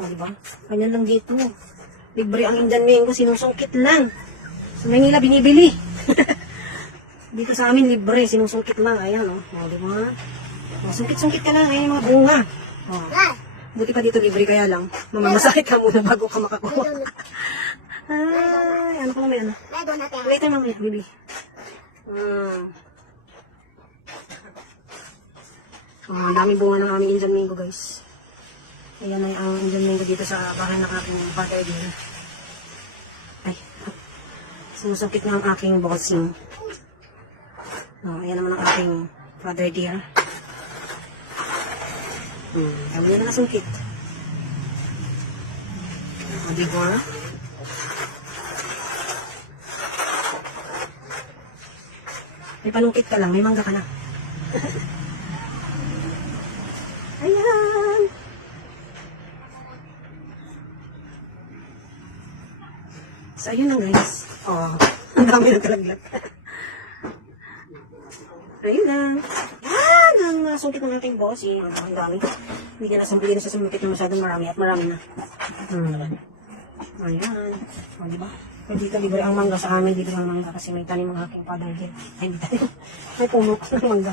O, diba? Ganyan lang dito. Libre ang Indian mango, sinusungkit lang. Sa Manila, binibili. Dito sa amin, libre, sinusungkit lang. Ayan, o. O, diba? O, sungkit-sungkit ka lang. Ayan yung mga bunga. O. Buti pa dito libre, kaya lang. Mamamasakit ka muna bago ka makakuha. Ay, ano pa naman yan? Later mamaya, bibi. Ang daming bunga ng aming Indian mango, guys. Ayan ay ang Indian mango dito sa bahay ng aking father din. Ay, sinusungkit na ang aking bossing. Ayan naman ang aking father dear. Dami na nasungkit. Diba? May panungkit ka lang, may mangga ka na. Ayan! So, ayun na guys. Oh, ang dami ng kalaglag. Ayun lang. Yan! Ang nasungkit ng ating bossing. Ang dami. Hindi ka nasungkit na sa sumikit na masyadong marami at marami na. Ayan. O, diba? Pero dito libre ang mangga sa amin. Dito ang mangga kasi may tanim ng aking father din. Ay, hindi tanim. May puno ng mangga.